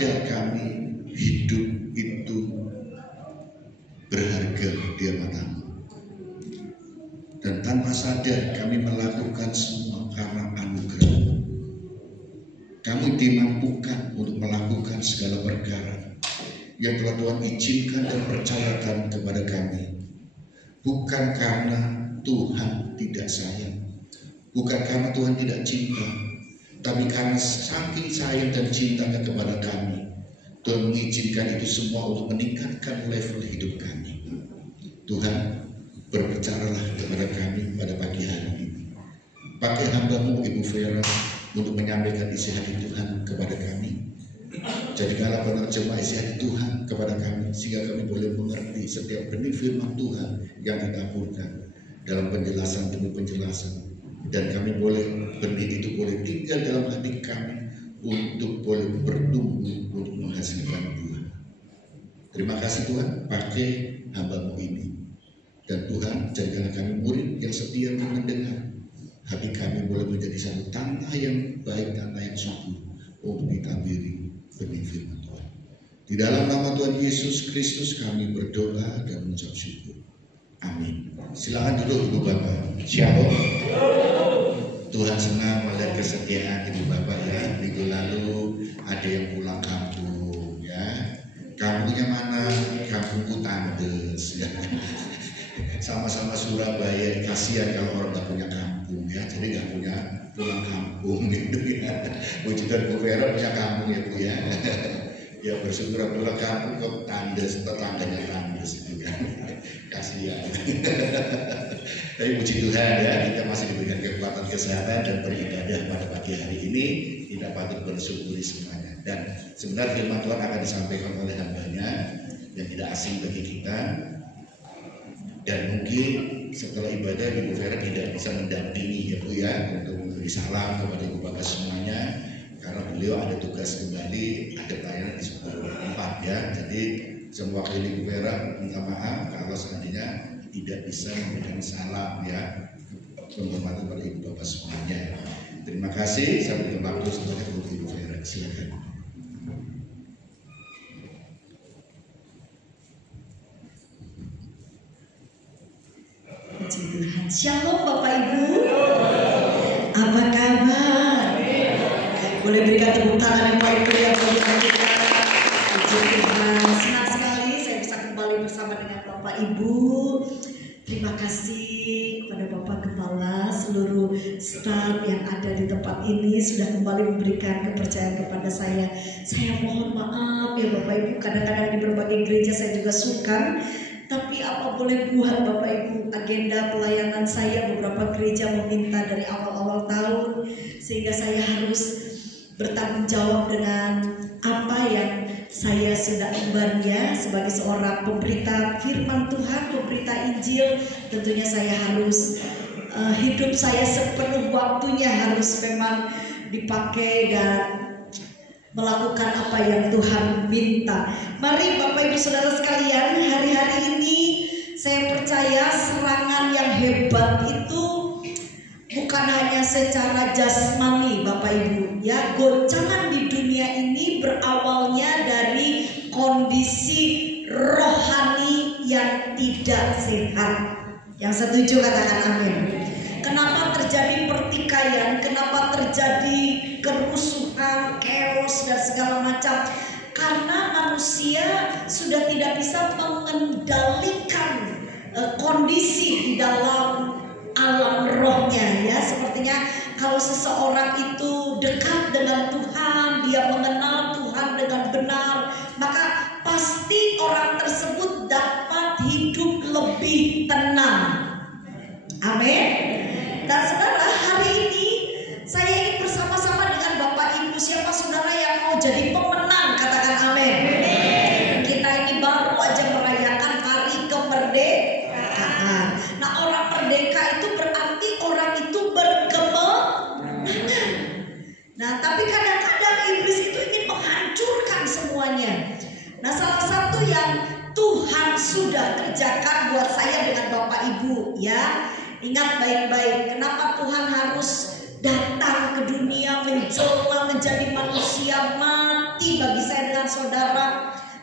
sadar kami hidup itu berharga di matamu. Dan tanpa sadar kami melakukan semua karena anugerah. Kami dimampukan untuk melakukan segala perkara yang telah Tuhan izinkan dan percayakan kepada kami. Bukan karena Tuhan tidak sayang, bukan karena Tuhan tidak cinta, tapi karena saking sayang dan cintanya kepada kami, Tuhan mengizinkan itu semua untuk meningkatkan level hidup kami. Tuhan, berbicaralah kepada kami pada pagi hari ini. Pakai hamba-Mu Ibu Vera untuk menyampaikan isi hati Tuhan kepada kami. Jadikanlah penerjemah isi hati Tuhan kepada kami, sehingga kami boleh mengerti setiap benih firman Tuhan yang ditaburkan dalam penjelasan demi penjelasan. Dan kami boleh, benih itu boleh tinggal dalam hati kami untuk boleh bertumbuh, untuk menghasilkan buah. Terima kasih Tuhan, pakai hamba-Mu ini. Dan Tuhan, jadikanlah kami murid yang setia mendengar. Hati kami boleh menjadi satu tanah yang baik, tanah yang subur untuk ditabiri benih firman Tuhan. Di dalam nama Tuhan Yesus Kristus kami berdoa dan mengucap syukur. Amin. Silakan duduk Ibu Bapak. Shalom. Tuhan senang melihat kesetiaan Ibu Bapak ya. Minggu lalu ada yang pulang kampung ya. Kampungnya mana? Kampungku Tandes ya. Sama-sama Surabaya, kasihan kalau orang nggak punya kampung ya, jadi nggak punya pulang kampung gitu ya. Wujudan Bu Vera punya kampung ya Bu ya. Ya bersyukur pulang kampung ke Tandes, tetangganya Tandes gitu kan. Kasihan. Tapi puji Tuhan ya, kita masih diberikan kekuatan kesehatan dan beribadah pada pagi hari ini. Tidak patut bersyukuri semuanya. Dan sebenarnya firman Tuhan akan disampaikan oleh hambanya yang tidak asing bagi kita. Dan mungkin setelah ibadah Ibu Vera tidak bisa mendampingi ya Bu ya, untuk memberi salam kepada Ibu Bapak semuanya, karena beliau ada tugas kembali, ada pelayanan di sebuah tempat ya. Jadi semua kali Ibu Vera minta maaf kalau seandainya tidak bisa memberikan salam ya, menghormati kepada Ibu Bapak semuanya. Terima kasih. Saya berikan waktu semuanya untuk Ibu Vera. Silakan. Puji Tuhan. Shalom Bapak Ibu. Apa kabar? Boleh berikan tepuk tangan yang paling meriah bagi kita. Puji Tuhan. Senang sekali saya bisa kembali bersama dengan Bapak Ibu. Terima kasih kepada Bapak Kepala, seluruh staf yang ada di tempat ini sudah kembali memberikan kepercayaan kepada saya. Saya mohon maaf ya Bapak Ibu, kadang-kadang di berbagai gereja saya juga sungkan. Tapi apa boleh buat Bapak Ibu, agenda pelayanan saya beberapa gereja meminta dari awal-awal tahun, sehingga saya harus bertanggung jawab dengan apa yang saya sudah emban ya, sebagai seorang pemberita firman Tuhan, pemberita Injil. Tentunya saya harus hidup saya sepenuh waktunya harus memang dipakai dan melakukan apa yang Tuhan minta. Mari Bapak Ibu Saudara sekalian, hari-hari ini saya percaya serangan yang hebat itu bukan hanya secara jasmani Bapak Ibu ya. Goncangan di dunia ini berawalnya dari kondisi rohani yang tidak sehat. Yang setuju katakan amin. Kenapa terjadi pertikaian? Kenapa terjadi kerusuhan, chaos dan segala macam? Karena manusia sudah tidak bisa mengendalikan kondisi di dalam alam rohnya ya. Sepertinya kalau seseorang itu dekat dengan Tuhan, dia mengenal Tuhan dengan benar, maka pasti orang tersebut dapat hidup lebih tenang. Amin. Dan saudara, hari ini saya ingin bersama-sama dengan Bapak Ibu, siapa saudara yang mau jadi pemenang, katakan amin. Kita ini baru aja merayakan hari kemerdekaan. Nah, orang merdeka itu berarti orang itu berkemenangan. Nah, tapi kadang-kadang iblis itu ingin menghancurkan semuanya. Nah, salah satu yang Tuhan sudah kerjakan buat saya dengan Bapak Ibu ya. Ingat baik-baik, kenapa Tuhan harus datang ke dunia, menjelma menjadi manusia, mati saksi bagi saya dengan saudara.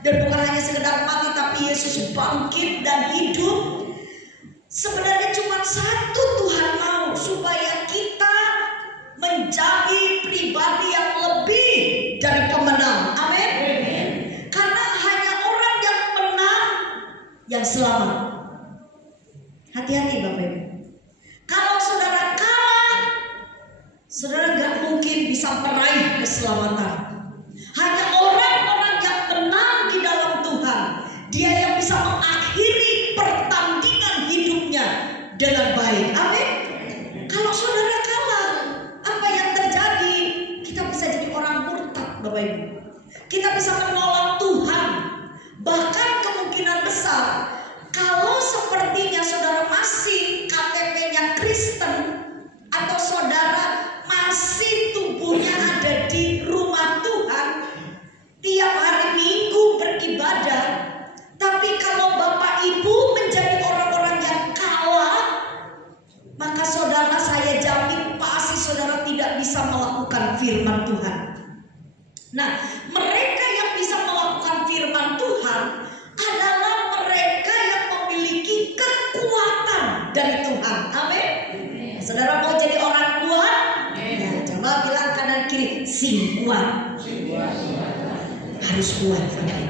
Dan bukan hanya sekedar mati, tapi Yesus bangkit dan hidup. Sebenarnya cuma satu Tuhan mau, supaya kita menjadi pribadi yang lebih dari pemenang. Amin. Karena hanya orang yang menang yang selamat. Hati-hati Bapak Ibu. Kalau saudara kalah, saudara gak mungkin bisa meraih keselamatan. Hanya orang-orang yang menang di dalam Tuhan, dia yang bisa mengakhiri pertandingan hidupnya dengan baik. Amin. Kalau saudara kalah, apa yang terjadi? Kita bisa jadi orang murtad Bapak Ibu. Kita bisa menolak Tuhan. Bahkan kemungkinan besar, kalau sepertinya saudara masih KTP-nya Kristen, atau saudara masih tubuhnya ada di rumah Tuhan, tiap hari Minggu beribadah, tapi kalau Bapak Ibu menjadi orang-orang yang kalah, maka saudara, saya jamin pasti saudara tidak bisa melakukan firman Tuhan. Nah, mereka yang bisa melakukan firman Tuhan adalah mereka yang memiliki kekuatan dari Tuhan. Amin. Saudara mau jadi orang kuat? Ya, coba bilang kanan kiri, sing kuat. Harus kuat,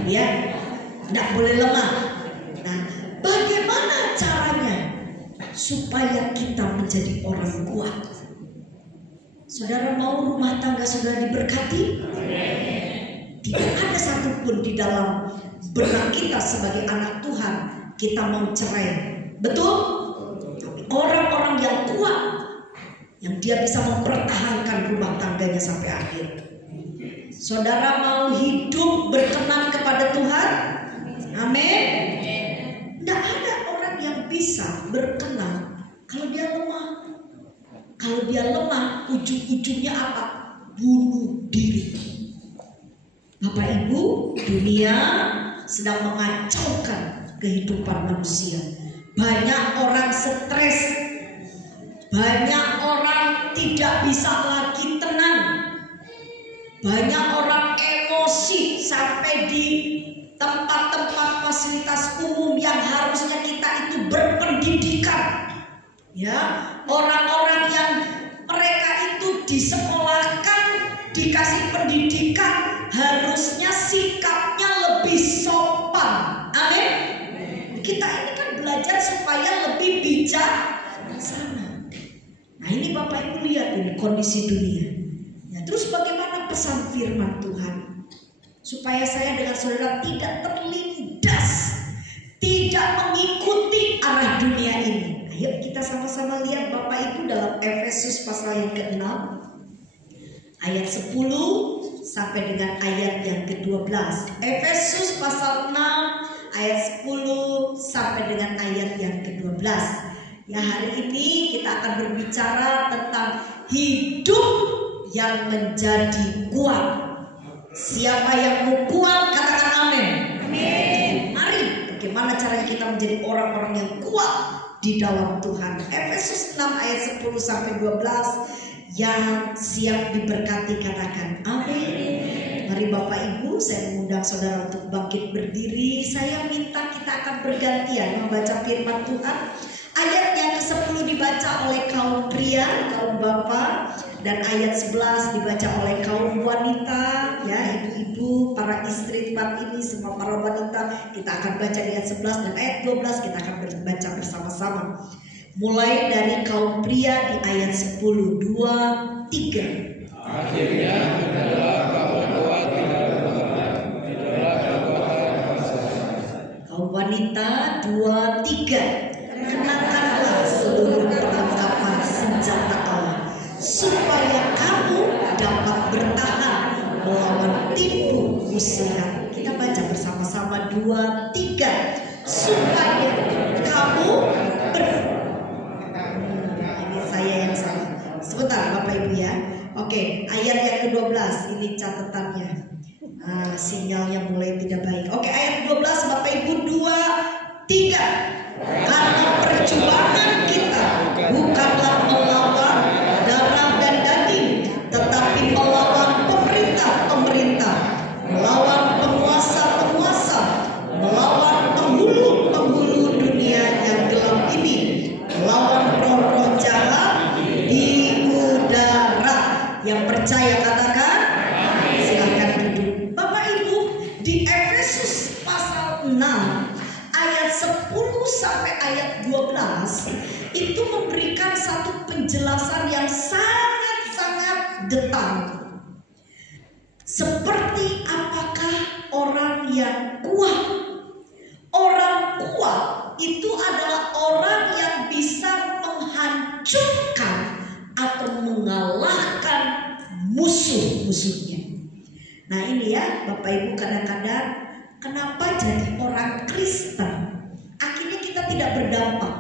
ya. Tidak boleh lemah. Nah, bagaimana caranya supaya kita menjadi orang kuat? Saudara mau rumah tangga saudara diberkati? Tidak ada satupun di dalam benak kita sebagai anak Tuhan kita mau cerai. Betul? Orang-orang yang kuat, yang dia bisa mempertahankan rumah tangganya sampai akhir. Saudara mau hidup berkenan kepada Tuhan? Amin. Tidak ada orang yang bisa berkenan kalau dia lemah. Kalau dia lemah, ujung-ujungnya apa? Bunuh diri. Bapak Ibu, dunia sedang mengacaukan kehidupan manusia. Banyak orang stres, banyak orang tidak bisa lagi tenang, banyak orang emosi sampai di tempat-tempat fasilitas umum yang harusnya kita itu berpendidikan. Ya, orang-orang yang mereka itu disekolahkan, dikasih pendidikan, harusnya sikapnya lebih sopan. Amin. Kita ini kan belajar supaya lebih bijaksana. Nah, ini Bapak Ibu lihat ini kondisi dunia. Ya, terus bagaimana pesan firman Tuhan? Supaya saya dengan saudara tidak terlindas, tidak mengikuti arah dunia ini. Ayo kita sama-sama lihat Bapak Ibu dalam Efesus pasal yang ke-6 ayat 10 sampai dengan ayat yang ke-12. Efesus pasal 6 ayat 10 sampai dengan ayat yang ke-12. Ya, hari ini kita akan berbicara tentang hidup yang menjadi kuat. Siapa yang mau kuat katakan amin. Amin. Mari, bagaimana caranya kita menjadi orang-orang yang kuat di dalam Tuhan. Efesus 6 ayat 10 sampai 12. Yang siap diberkati katakan amin. Mari Bapak Ibu, saya mengundang saudara untuk bangkit berdiri. Saya minta kita akan bergantian membaca firman Tuhan. Ayat yang ke-10 dibaca oleh kaum pria, kaum bapak, dan ayat 11 dibaca oleh kaum wanita, ya, ibu-ibu, para istri tempat ini, semua para wanita. Kita akan baca di ayat 11 dan ayat 12 kita akan baca bersama-sama. Mulai dari kaum pria di ayat 10, 2, 3. Akhirnya adalah kaum wanita 2, 3. Kenakanlah seluruh perlengkapan senjata Allah, supaya kamu dapat bertahan melawan tipu muslihat. Kita baca bersama-sama 2, 3. Supaya kamu ini saya yang salah. Sebentar Bapak Ibu ya. Oke, ayat yang ke-12 ini catatannya. Sinyalnya mulai tidak baik. Oke, ayat 12 Bapak Ibu 2, 3. Karena perjuangan kita bukanlah melawan darah dan daging, tetapi melawan pemerintah-pemerintah, 10 sampai ayat 12 itu memberikan satu penjelasan yang sangat-sangat detail. Seperti apakah orang yang kuat? Orang kuat itu adalah orang yang bisa menghancurkan atau mengalahkan musuh-musuhnya. Nah ini ya Bapak Ibu, kadang-kadang kenapa jadi orang Kristen akhirnya kita tidak berdampak?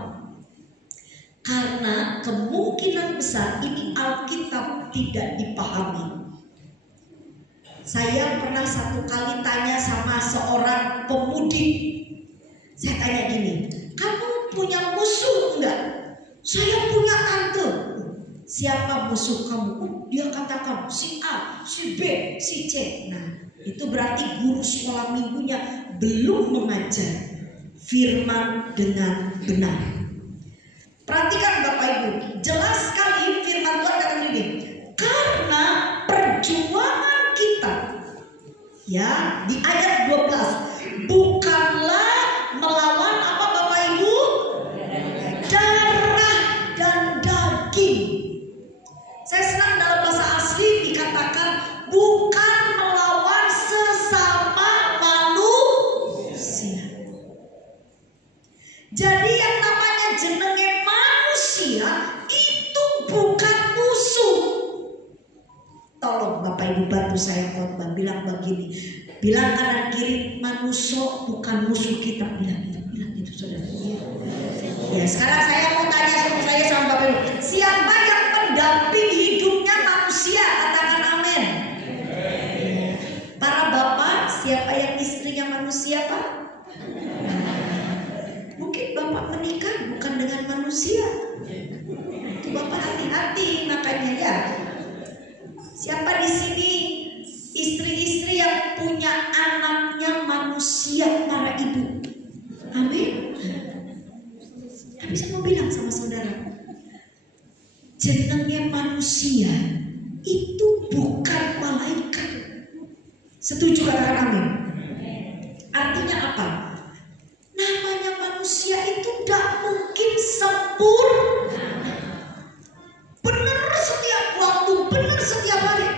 Karena kemungkinan besar ini Alkitab tidak dipahami. Saya pernah satu kali tanya sama seorang pemudik. Saya tanya gini, kamu punya musuh enggak? Saya punya tante. Siapa musuh kamu? Dia katakan si A, si B, si C. Nah itu berarti guru sekolah minggunya belum mengajar firman dengan benar. Perhatikan Bapak Ibu, jelas sekali firman Tuhan kata gini, karena perjuangan kita ya di ayat 12 bukanlah melawan apa Bapak Ibu? Darah dan daging. Saya senang dalam bahasa asli dikatakan bukan melawan sesama manusia. Jadi yang namanya jenenge manusia itu bukan musuh. Tolong Bapak Ibu bantu saya khotbah, bilang begini, bilang kanan kiri, manusia bukan musuh kita. Bilang itu saudara. Ya sekarang saya mau tanya sama Bapak Ibu, siapa yang mendamping hidupnya manusia? Katakan amin. Para bapak, siapa yang istrinya manusia Pak? Mungkin Bapak menikah bukan dengan manusia. Itu Bapak hati-hati makanya ya. Siapa di sini istri-istri yang punya anaknya manusia, para ibu? Amin. Tapi saya mau bilang sama saudara, jenengnya manusia itu bukan malaikat. Setuju katakan amin? Artinya apa? Namanya manusia itu tidak mungkin sempurna. Benar setiap waktu, benar setiap hari.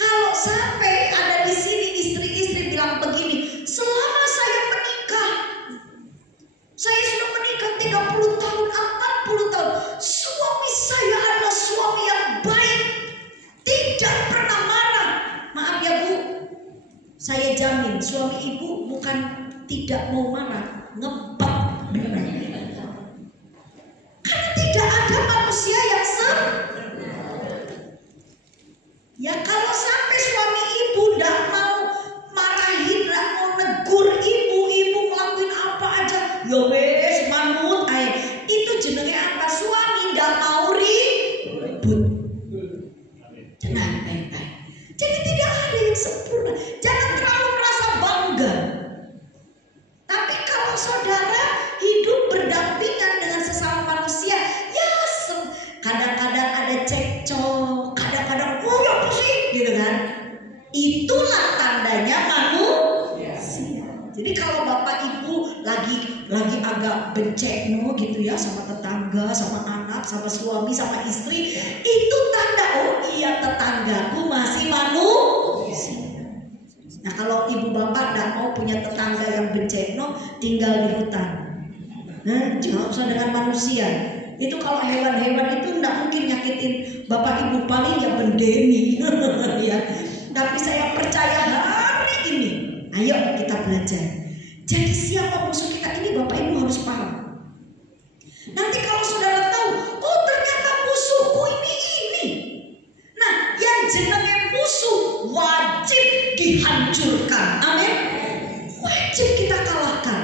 Kalau sampai ada di sini istri-istri bilang begini, selama saya menikah, saya sudah menikah 30 tahun, 40 tahun, suami saya adalah suami yang baik, tidak pernah marah. Maaf ya Bu, saya jamin suami ibu bukan tidak mau marah, ngebak benar. Karena tidak ada manusia yang ya kalau sampai suami ibu tidak mau marahin, tidak mau negur ibu ngelakuin apa aja, ya wes manut aja. Itu jenenge apa? Suami tidak mau ribut. Tenang baik-baik. Jadi tidak ada yang sempurna. Jangan terlalu merasa bangga. Tapi kalau saudara hidup berdampingan dengan sesama manusia, ya kadang-kadang ada cekcok, kadang-kadang ya pusing gitu kan. Itulah tandanya manusia. Jadi kalau Bapak Ibu lagi agak bencekno gitu ya sama tetangga, sama anak, sama suami, sama istri, itu tanda oh iya tetanggaku masih manusia. Nah kalau ibu bapak tidak mau punya tetangga yang bencekno, tinggal di hutan. Jangan usah dengan manusia. Itu kalau hewan-hewan itu tidak mungkin nyakitin bapak ibu, paling ya mendeni. Ya. Tapi saya percaya hari ini, ayo kita belajar. Jadi siapa musuh kita ini Bapak Ibu harus paham. Nanti kalau saudara tahu, oh ternyata musuhku ini. Nah yang jenenge musuh wajib dihancurkan. Amin. Wajib kita kalahkan.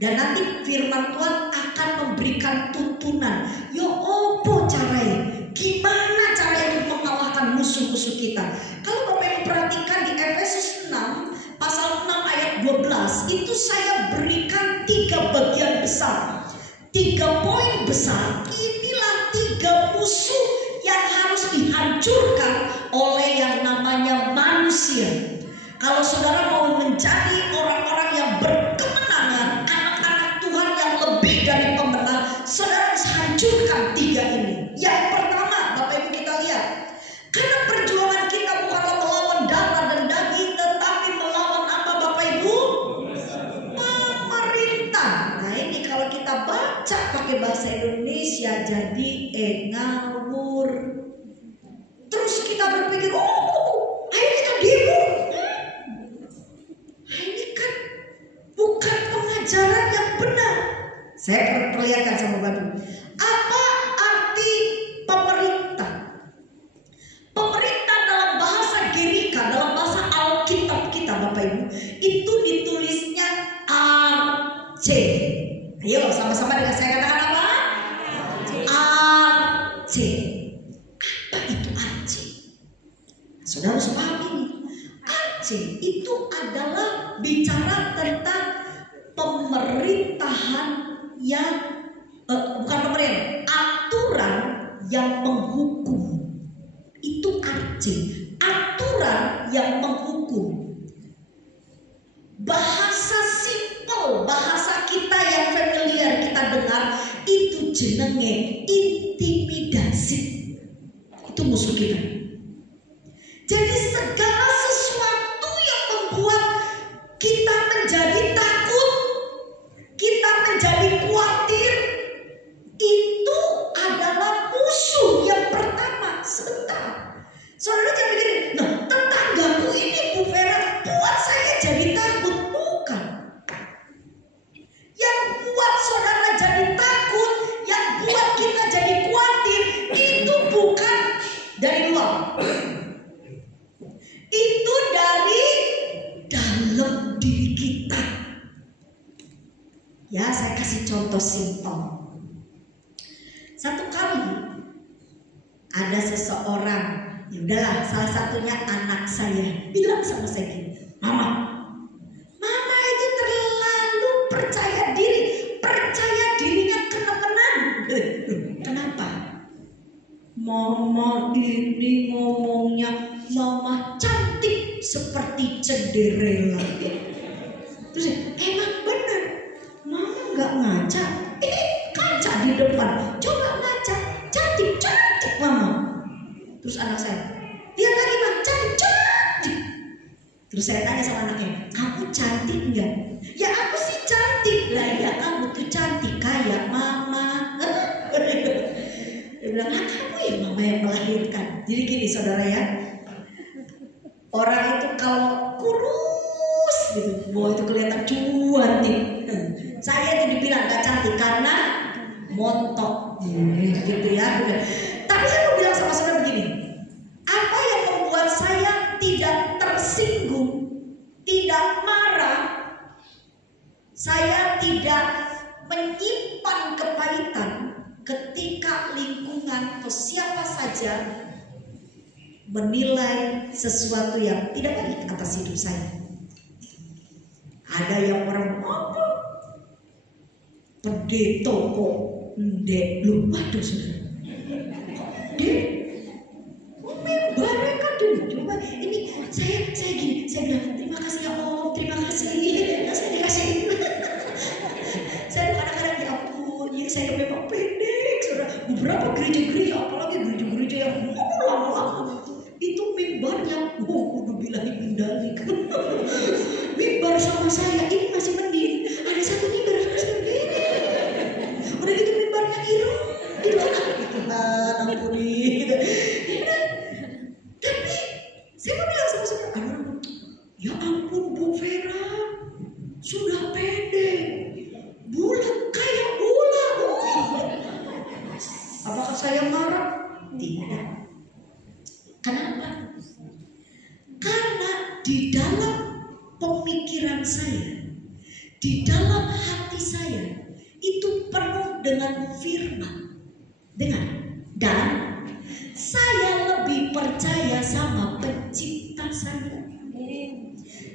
Dan nanti firman Tuhan akan memberikan tuntunan. Yo opo caranya? Gimana caranya mengalahkan musuh-musuh kita? Kalau Bapak Ibu perhatikan di Efesus 6 pasal 6 ayat 12 itu saya berikan 3 bagian besar, 3 poin besar. Inilah 3 musuh yang harus dihancurkan oleh yang namanya manusia. Kalau saudara mau menjadi orang-orang yang berkemenangan, anak bahasa Indonesia jadi ngawur. Terus kita berpikir, oh, ayo kita demo. Ini kan bukan pengajaran yang benar. Saya perlihatkan sama Bapak. Apa arti pemerintah? Pemerintah dalam bahasa Gerika, dalam bahasa Alkitab kita Bapak Ibu, itu ditulisnya AC. Ayo sama-sama dengan saya katakan apa? AC. Apa itu AC? Saudara harus paham ini. AC itu adalah bicara tentang pemerintahan yang bukan pemerintah, aturan yang menghukum. Itu AC, aturan yang menghukum. Bahasa simpel, bahasa kita yang familiar kita dengar itu jenenge intimidasi. Itu musuh kita. Jadi segala sesuatu yang membuat kita menjadi takut, kita menjadi khawatir, itu adalah musuh yang pertama. Sebentar, saudara jangan begini. Nah, tetanggaku ini Bu Vera buat saya jadi takut. Bukan. Yang buat saudara jadi takut, yang buat kita jadi khawatir, itu bukan dari luar. Itu dari dalam diri kita. Ya, saya kasih contoh simpel. Satu kali ada seseorang, ya udahlah, salah satunya anak saya bilang sama saya gini, Mama itu terlalu percaya dirinya kenemenan. Kenapa? Mama ini ngomongnya, Mama cantik seperti Cinderella. Terus emang benar, Mama nggak ngaca. Ini kaca di depan, coba ngaca, cantik Mama. Terus anak saya, lihat lagi Mama, cantik. Terus saya tanya sama anaknya, kamu cantik nggak? Ya aku sih cantik. Lah ya kamu tuh cantik kayak Mama. Dia bilang, kamu ya Mama yang melahirkan. Jadi gini saudara ya, orang itu kalau kurus gitu, wah itu kelihatan cantik. Saya itu dibilang gak cantik karena montok, gitu ya. Tapi saya mau bilang sama saudara begini, apa yang membuat saya tidak tersinggung, tidak marah, saya tidak menyimpan kepahitan ketika lingkungan atau siapa saja menilai sesuatu yang tidak baik atas hidup saya. Ada yang orang apa? Pendeta kok ndek lu, waduh saudara. Dek, membarnya kan dulu. Coba ini saya gini, saya bilang terima kasih ya Om, terima kasih. Nah, saya dikasih. Saya kadang-kadang ya ampun, ya saya memang pendek saudara. Beberapa gereja-gereja, apalagi gereja-gereja yang lama-lama, itu mimbarnya, udah bilang mindalik. Mimbar sama saya ini masih mending. Ada satu mimbar masih mending. Udah gitu mimbarnya irung, gitu kan? Ampuni. Gitu. Tapi saya mau bilang sama saudara, ya ampun Bu Vera, sudah pendek, bulat kayak bola. Apakah saya marah? Tidak. Kenapa? Karena di dalam pemikiran saya, di dalam hati saya itu penuh dengan firman. Dengar, dan saya lebih percaya sama pencipta saya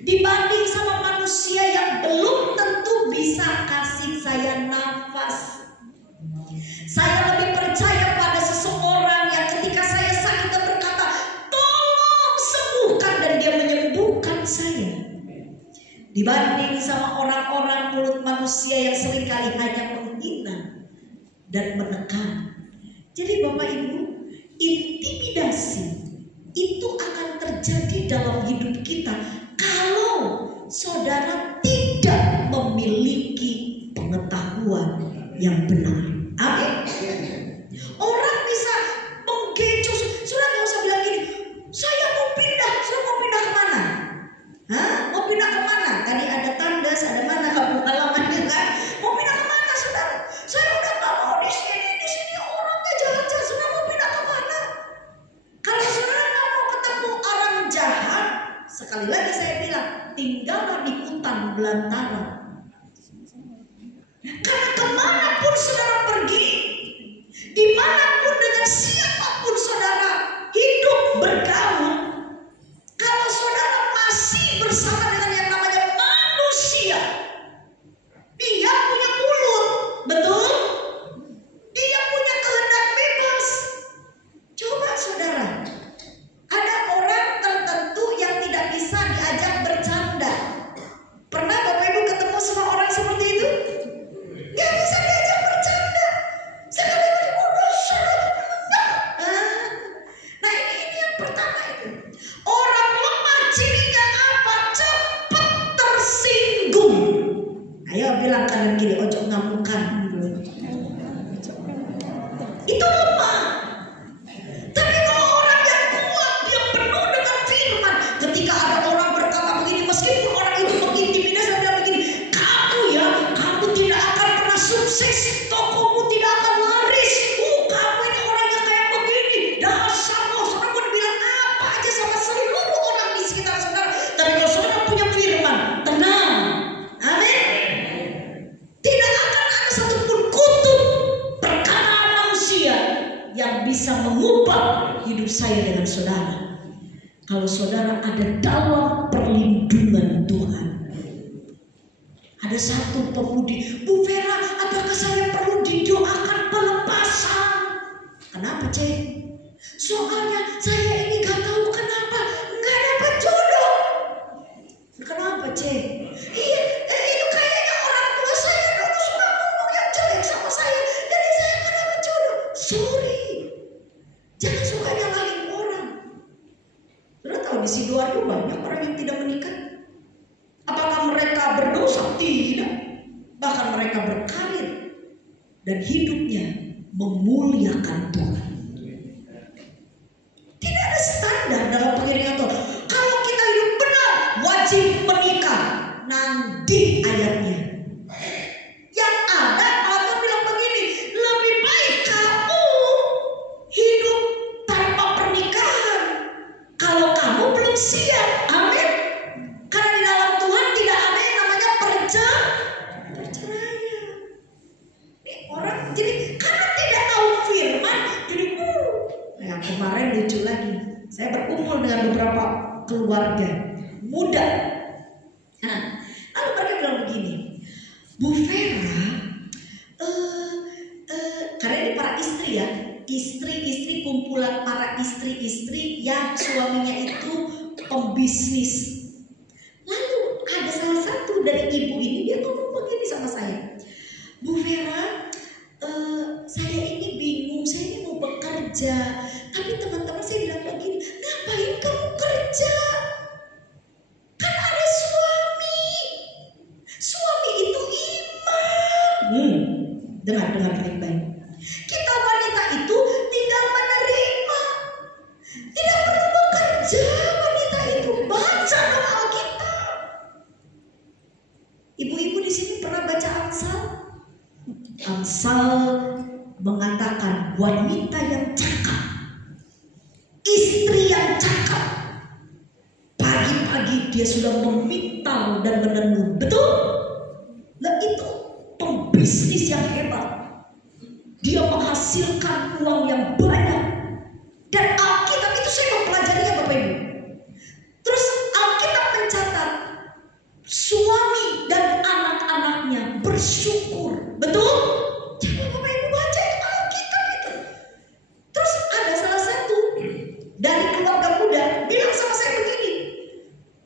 dibanding sama manusia yang belum tentu bisa kasih saya nafas. Saya lebih percaya pada seseorang yang ketika saya sakit dan berkata, tolong sembuhkan, dan dia menyembuhkan saya, dibanding sama orang-orang mulut manusia yang seringkali hanya menghina dan menekan. Jadi Bapak Ibu, intimidasi itu akan terjadi dalam hidup kita kalau saudara tidak memiliki pengetahuan yang benar. gini, ojo ngamukan. Itu lemah. Tapi kalau orang yang kuat, dia penuh dengan firman. Ketika ada orang berkata begini, meskipun orang itu mengintimidasi, dia begini, kamu tidak akan pernah sukses, tokomu tidak akan laris. Kamu ini orangnya kayak begini. Dasar kau, saudara mau bilang apa aja sama seluruh orang di sekitar saudara. Tapi kalau saudara punya firman, tenang. Amin. Tidak akan ada satupun kutub perkataan manusia yang bisa mengubah hidup saya dengan saudara. Kalau saudara ada dalam perlindungan Tuhan. Ada satu pemudi, Bu Vera, apakah saya perlu didoakan pelepasan? Kenapa, Cek? Soalnya saya ini gak tahu kenapa gak dapat jodoh. Kenapa, Cek? Iya, itu kayaknya orang tua saya dulu suka ngomong yang jelek sama saya, jadi saya gak dapat jodoh. Sorry, jangan suka nyalahin orang. Sudah tahu di Sidoarjo banyak orang yang tidak menikah. Apakah mereka berdosa? Tidak. Bahkan mereka berkarir dan hidupnya memuliakan Tuhan. Tidak ada standar dalam pengiringan Tuhan. Kalau kita hidup benar, wajib menikah. Nanti ayatnya. Yang ada Allah bilang begini, lebih baik kamu hidup tanpa pernikahan kalau kamu belum siap. Amin. Karena di dalam Tuhan tidak ada yang namanya perceraian. Nih orang jadi karena tidak tahu firman, jadi Nah kemarin lucu lagi, saya berkumpul dengan beberapa keluarga muda. Nah, lalu mereka bilang begini, Bu Vera, karena ini para istri ya, istri-istri kumpulan para istri-istri yang suaminya itu pembisnis. Lalu ada salah satu dari ibu ini, dia ngomong begini sama saya, Bu Vera, saya ini bingung, saya ini mau bekerja, tapi teman-teman saya bilang begini, ngapain kamu kerja? Kan ada suami itu imam. Dengar baik-baik. Kita wanita itu tinggal menerima, tidak perlu bekerja. Wanita itu baca dalam Alkitab. Ibu-ibu di sini pernah baca Amsal? Amsal mengatakan wanita yang cakap, istri yang cakap, pagi-pagi dia sudah memintal dan menenun. Betul? Nah itu pembisnis yang hebat. Dia menghasilkan uang yang banyak. Dan Alkitab itu saya mempelajarinya Bapak Ibu. Terus Alkitab mencatat suami dan anak-anaknya bersyukur. Betul? Coba Bapak Ibu baca itu Alkitab itu. Terus ada salah satu dari keluarga muda bilang sama saya begini,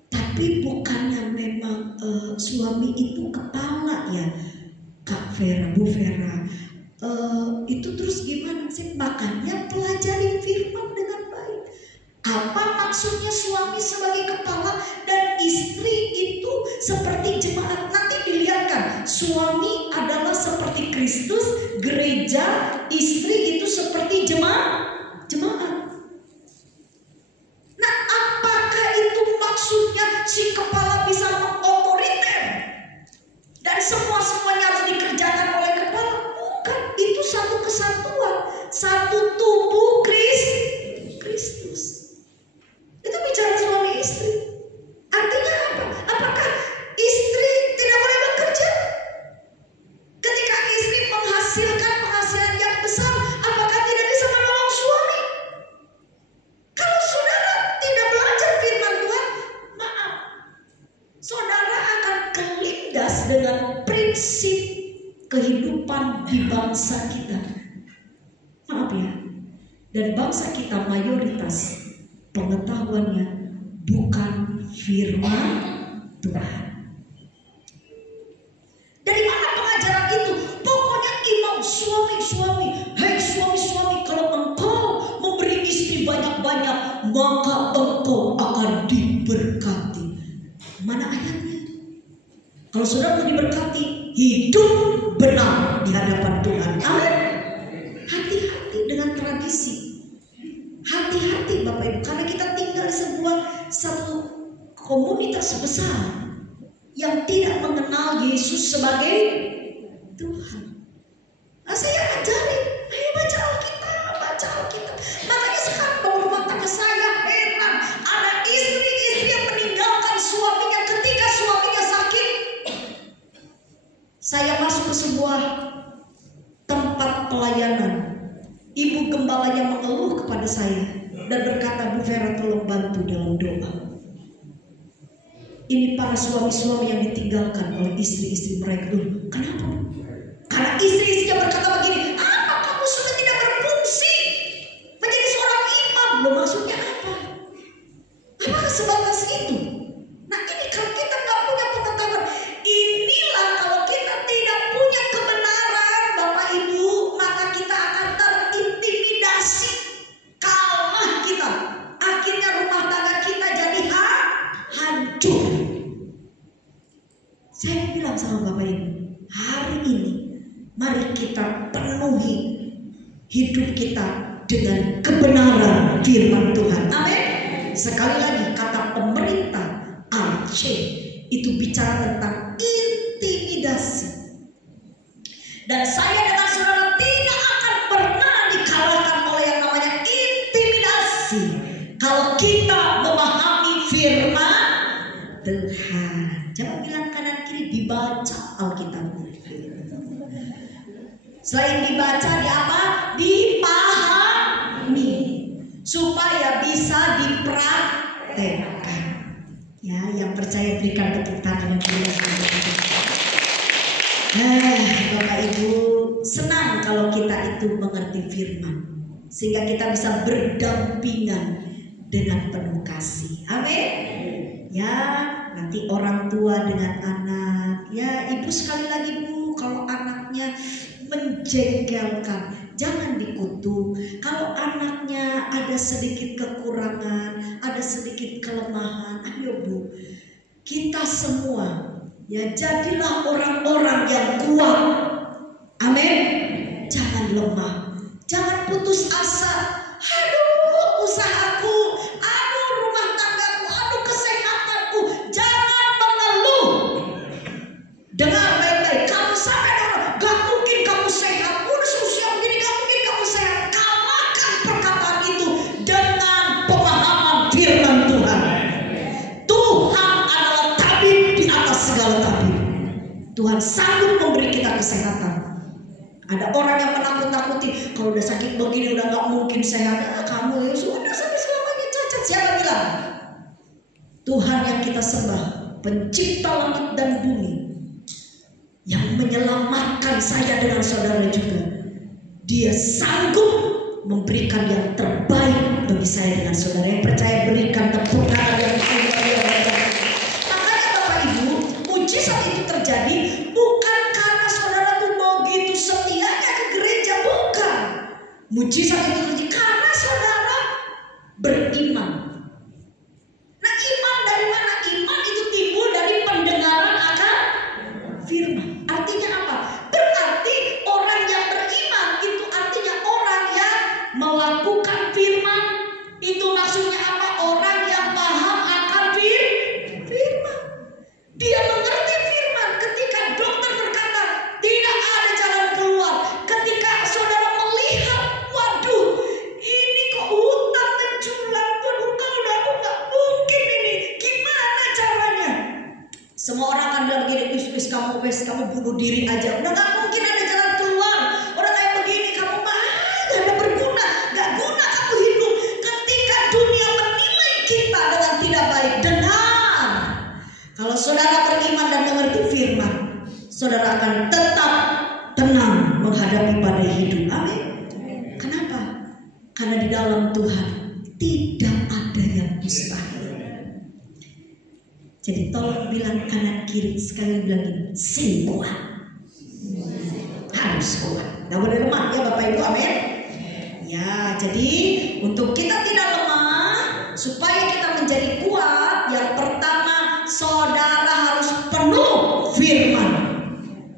tapi bukannya memang suami itu kepala ya Kak Vera, Bu Vera, itu terus gimana sih? Makanya pelajari firman dengan baik. Apa maksudnya suami sebagai kepala dan istri itu seperti jemaat? Nanti dilihatkan, suami adalah seperti Kristus, gereja, istri itu seperti jemaat. Nah, apakah itu maksudnya si kepala bisa mengotoriter dan semuanya harus dikerjakan oleh kepala? Bukan, itu satu kesatuan, satu tubuh Kristus. Itu bicara suami istri. Artinya apa? Apakah istri tidak boleh bekerja? Ketika istri menghasilkan penghasilan yang besar, apakah tidak bisa menolong suami? Kalau saudara tidak belajar firman Tuhan, maaf, saudara akan kelindas dengan prinsip kehidupan di bangsa kita. Maaf ya. Dan bangsa kita mayoritas pengetahuannya bukan firman Tuhan. Dari mana pengajaran itu? Pokoknya imam suami, hei suami, kalau engkau memberi istri banyak-banyak, maka engkau akan diberkati. Mana ayatnya? Kalau saudara mau diberkati, hidup benar di hadapan Tuhan. Amin. Hati-hati dengan tradisi. Hati-hati Bapak Ibu, karena kita tinggal di satu komunitas besar yang tidak mengenal Yesus sebagai Tuhan. Nah, saya ajarin, ayo baca Alkitab, baca Alkitab. Makanya sekarang dalam rumah tangga saya heran, ada istri-istri yang meninggalkan suaminya ketika suaminya sakit. Saya masuk ke sebuah tempat pelayanan. Ibu gembalanya mengeluh kepada saya dan berkata, Bu Vera, tolong bantu dalam doa. Ini para suami-suami yang ditinggalkan oleh istri-istri mereka. Kenapa? Karena istri-istrinya berkata begini, apa kamu sudah tidak berfungsi menjadi seorang imam? Loh, maksudnya apa? Apakah sebatas itu? Nah, ini kalau kita nggak punya pengetahuan, inilah kalau kita tidak punya kebenaran Bapak Ibu, maka kita akan terintimidasi. Kalah kita, akhirnya rumah tangga kita jadi hancur. Saya bilang sama Bapak Ibu, hari ini mari kita penuhi hidup kita dengan kebenaran firman Tuhan. Amin. Sekali lagi, kata pemerintah Aceh itu bicara tentang intimidasi. Dan saya dengan saudara tidak akan pernah dikalahkan oleh yang namanya intimidasi kalau kita memahami firman Tuhan. Jangan bilang kanan kiri, dibaca Alkitabnya. Selain dibaca, di apa? Dipahami supaya bisa dipraktekkan. Ya, yang percaya berikan tepuk tangan yang jelas. Bapak Ibu, senang kalau kita itu mengerti firman, sehingga kita bisa berdampingan dengan penuh kasih. Amin. Ya, nanti orang tua dengan anak. Ya, ibu sekali lagi Bu, kalau anaknya menjengkelkan, jangan dikutuk. Kalau anaknya ada sedikit kekurangan, ada sedikit kelemahan, ayo Bu, kita semua ya jadilah orang-orang yang kuat. Amin. Jangan lemah, jangan putus asa. Aduh, usahaku, aduh rumah tanggaku, aduh kesehatanku. Jangan mengeluh. Dengar baik-baik, kamu sampai dulu, gak mungkin kamu sehat. Udah seusia begini, gak mungkin kamu sehat. Kalahkan perkataan itu dengan pemahaman firman Tuhan. Tuhan adalah tabib di atas segala tabib. Tuhan sanggup memberi kita kesehatan. Ada orang yang menakut-nakuti, kalau udah sakit begini udah gak mungkin sehat. Kamu ya sudah sampai selamanya cacat. Siapa bilang? Tuhan yang kita sembah, pencipta langit dan bumi, yang menyelamatkan saya dengan saudara juga. Dia sanggup memberikan yang terbaik bagi saya dengan saudara. Yang percaya berikan tepuk tangan yang luar. Makanya Bapak Ibu, mujizat itu terjadi bukan karena saudara tuh begitu setianya ke gereja, bukan. Mujizat itu terjadi karena saudara beriman. Nah, iman dari mana? Iman itu timbul dari pendengaran akan firman. Artinya apa? Berarti orang yang beriman itu artinya orang yang melakukan firman. Itu maksudnya apa? Orang yang paham akan firman. Dia mengerti firman. Ketika dokter berkata tidak ada jalan keluar, ketika saudara melihat, waduh, ini kok hutan menjulang, waduh, kalau aku nggak mungkin ini, gimana caranya? Semua orang akan bilang begini, kamu bunuh diri aja, udah gak mungkin ada jalan keluar. Orang kayak begini, kamu mah gak ada berguna, gak guna kamu hidup. Ketika dunia menilai kita dengan tidak baik, dengar. Kalau saudara beriman dan mengerti firman, saudara akan tetap tenang menghadapi badai hidup. Amin. Kenapa? Karena di dalam Tuhan tidak ada yang mustahil. Jadi tolong bilang kanan kiri, sekali bilang gini, sing kuat. Harus kuat. Gak boleh lemah ya Bapak Ibu, amin. Ya, jadi untuk kita tidak lemah, supaya kita menjadi kuat, yang pertama saudara harus penuh firman.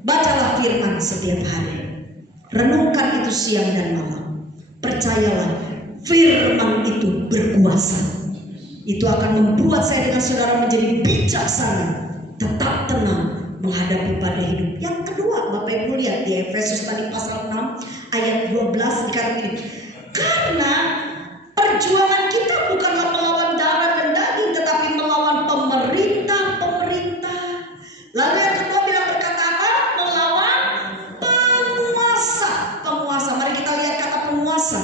Bacalah firman setiap hari. Renungkan itu siang dan malam. Percayalah, firman itu berkuasa. Itu akan membuat saya dengan saudara menjadi bijaksana, tetap tenang menghadapi pada hidup. Yang kedua, Bapak Ibu lihat di Efesus tadi pasal 6 ayat 12 dikatakan ini. Karena perjuangan kita bukanlah melawan darah dan daging, tetapi melawan pemerintah-pemerintah. Lalu yang kedua bilang berkata apa? Melawan penguasa. Mari kita lihat kata penguasa.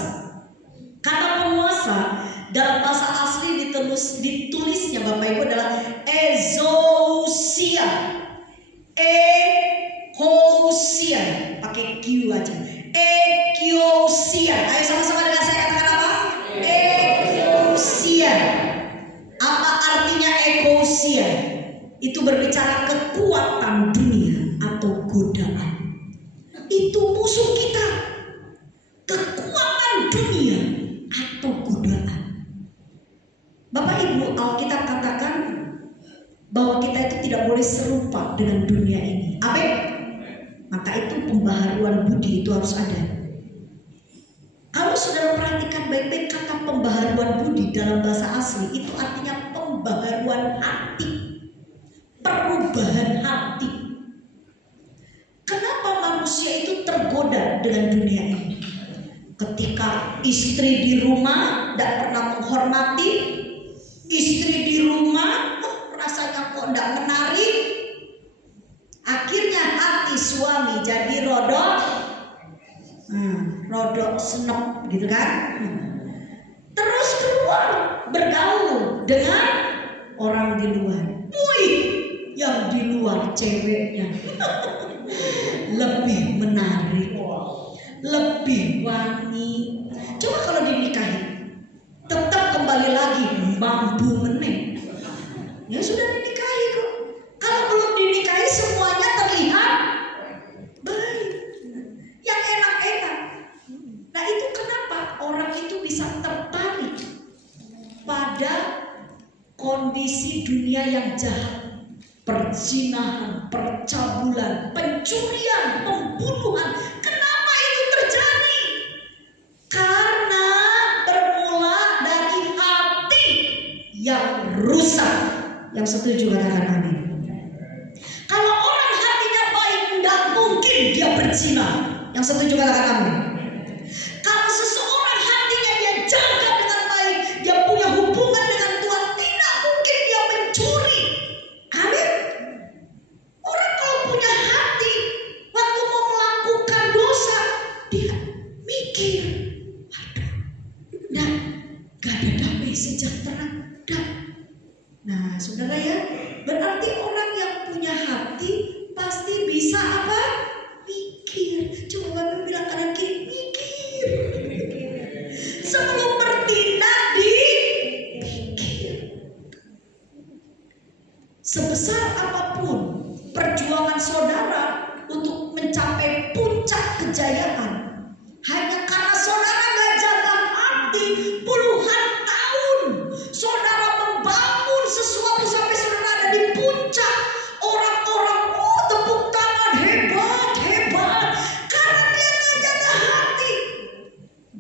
Kata penguasa dalam bahasa asli ditulisnya Bapak Ibu adalah exousia. Ekousia, pakai Q aja. Ekousia. Ayo sama-sama dengan saya katakan apa? Ekousia. Apa artinya ekousia? Itu berbicara kekuatan dunia atau godaan. Itu musuh kita. Kekuatan dunia atau godaan. Bapak Ibu, Alkitab katakan bahwa kita itu tidak boleh serupa dengan dunia ini. Amin. Maka itu pembaharuan budi itu harus ada. Kalau saudara perhatikan baik-baik kata pembaharuan budi dalam bahasa asli itu artinya pembaharuan hati, perubahan hati. Kenapa manusia itu tergoda dengan dunia ini? Ketika istri di rumah tidak pernah menghormati, istri di rumah rasanya kok tidak menarik, akhirnya hati suami jadi rodok senep gitu kan. Terus keluar bergaul dengan orang di luar. Wih, yang di luar ceweknya lebih menarik, lebih wangi. Coba kalau dinikahi, tetap kembali lagi mampu meneng. Ya sudah dinikahi kok. Kalau belum dinikahi semuanya terlihat baik, yang enak-enak. Nah itu kenapa orang itu bisa tertarik pada kondisi dunia yang jahat. Perzinahan, percabulan, pencurian, pembunuhan. Kenapa itu terjadi? Karena bermula dari hati yang rusak. Yang setuju katakan amin. Kalau orang hatinya baik, tidak mungkin dia berzina. Yang setuju katakan amin. Kalau seseorang hatinya dia jaga dengan baik, dia punya hubungan dengan Tuhan, tidak mungkin dia mencuri. Amin. Orang kalau punya hati, waktu mau melakukan dosa, dia mikir, aduh, gak ada damai sejahtera. Nah saudara ya, berarti orang yang punya hati pasti bisa apa? Mikir. Coba Bapak bilang kanan kiri, mikir. Sebelum bertindak dipikir. Sebesar apapun perjuangan saudara untuk mencapai puncak kejayaan, hanya karena saudara gak jaga hati puluhan tahun, saudara membangun sesuatu sampai saudara ada di puncak, orang-orang tepuk tangan, hebat, karena dia gak jaga hati,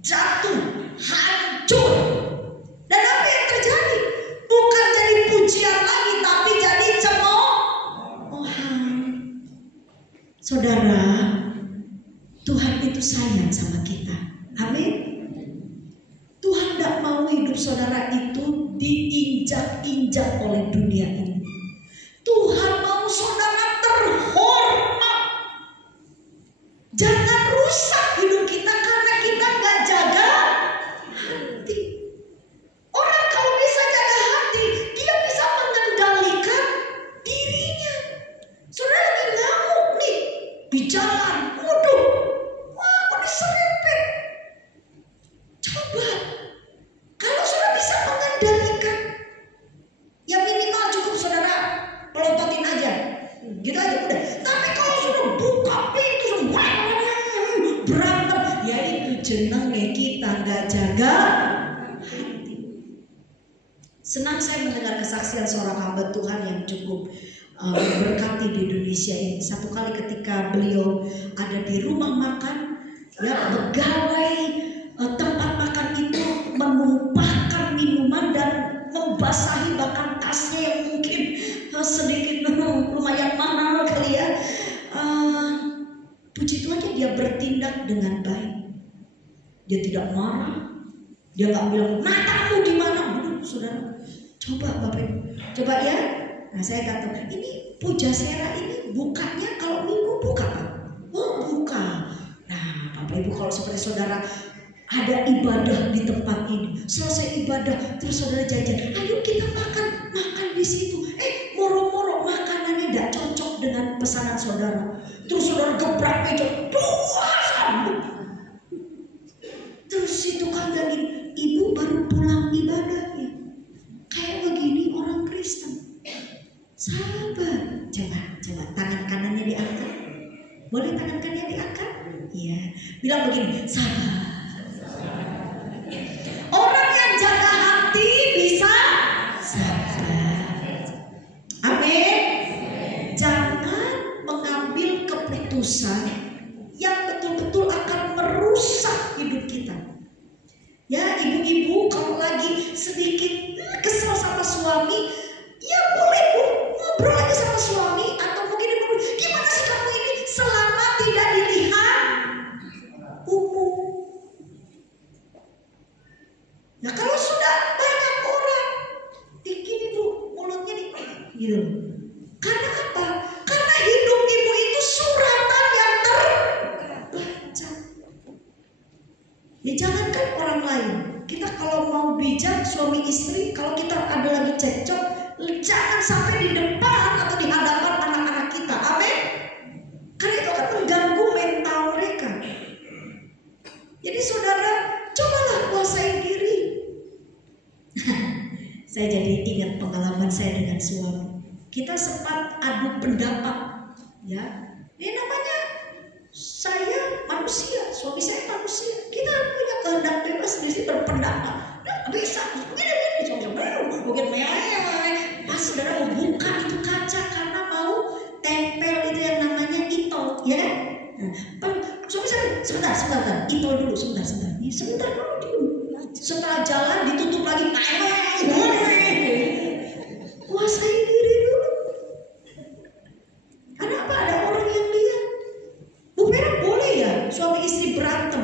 jatuh, hancur. Dan apa yang terjadi? Bukan jadi pujian lagi, tapi jadi cemoohan. Saudara, Tuhan itu sayang sama kita. Amin. Tuhan tidak mau hidup saudara itu diinjak-injak oleh dunia ini. Tuhan mau saudara terhormat. Jangan rusak hidup kita karena kita gak jaga hati. Orang kalau bisa jaga hati, dia bisa mengendalikan dirinya. Saudara lagi ngamuk nih di jalan, waduh, wah kok diserempet. Coba, kalau saudara bisa mengendalikan, ya minimal cukup saudara pelototin aja, gitu aja udah. Tapi kalau sudah buka pintu semua berantem, ya itu jenenge kita nggak jaga hati. Senang saya mendengar kesaksian seorang hamba Tuhan yang cukup memberkati di Indonesia ini. Satu kali ketika beliau ada di rumah makan, ya pegawai tempat makan itu menumpahkan minuman dan membasahi bahkan tasnya yang mungkin sedikit lumayan mahal kali ya. Puji Tuhan dia bertindak dengan baik. Dia tidak marah. Dia nggak bilang matamu di mana, saudara. Coba Bapak Ibu, coba ya. Nah saya kata ini Pujasera ini bukanya kalau minggu buka Pak? Oh buka. Nah Bapak Ibu kalau seperti saudara ada ibadah di tempat ini, selesai ibadah terus saudara jajan, ayo kita makan di situ. Moro-moro makanannya tidak cocok dengan pesanan saudara, terus saudara gebrak meja, terus itu katakan ibu baru pulang ibadahnya, kayak begini orang Kristen. Sabar, coba tangan kanannya diangkat, boleh tangan kanannya diangkat? Iya, bilang begini, sabar. Orang yang jaga hati bisa sabar. Amin. Jangan mengambil keputusan yang betul-betul akan merusak hidup kita. Ya ibu-ibu kalau lagi sedikit kesel sama suami, ya boleh Bu, ngobrol aja sama suami. Atau mungkin ibu, gimana sih kamu ini, selama tidak dilihat umum. Nah kalau sudah banyak orang gini Bu, mulutnya gitu. Karena apa? Karena hidup ibu itu suratan yang terbaca. Ya jangankan orang lain, kita kalau mau bijak suami istri, kalau kita ada lagi cekcok, jangan sampai di depan atau di hadapan anak-anak kita. Amin. Karena itu akan mengganggu mental mereka. Jadi saudara, cobalah kuasai diri. Saya jadi ingat pengalaman saya dengan suami. Kita sempat adu pendapat, ya. Ini namanya saya manusia, suami saya manusia. Kita punya kehendak bebas sendiri berpendapat. Nah, bisa, begini, mungkin pas saudara mau buka itu kaca karena mau tempel itu yang namanya itol, ya. Nah, suami saya sebentar, itol dulu, sebentar dulu. Setelah jalan ditutup lagi, kuasai diri dulu. Kenapa ada orang yang lihat? Bu Vera boleh ya suami istri berantem?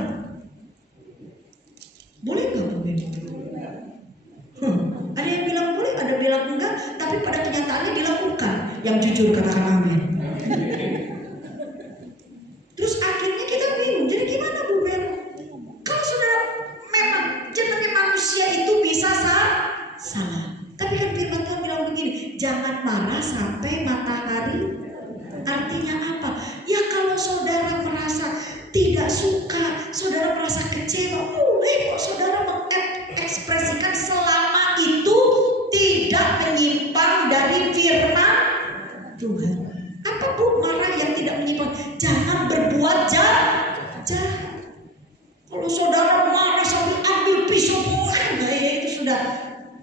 Boleh nggak Bu Vera? Ada yang bilang boleh, ada yang bilang enggak, tapi pada kenyataannya dilakukan. Yang jujur katakan amin. Terus akhirnya kita bingung, jadi gimana Bu Vera? Kalau sudah memang jenenge manusia itu bisa salah. Tapi kan firman Tuhan bilang begini, jangan marah sampai matahari. Artinya apa? Ya kalau saudara merasa tidak suka, saudara merasa kecewa, kok saudara mengekspresikan selama itu tidak menyimpang dari firman Tuhan. Apa Bu marah yang tidak menyimpang? Jangan berbuat jahat. Kalau saudara marah sampai ambil pisau, itu sudah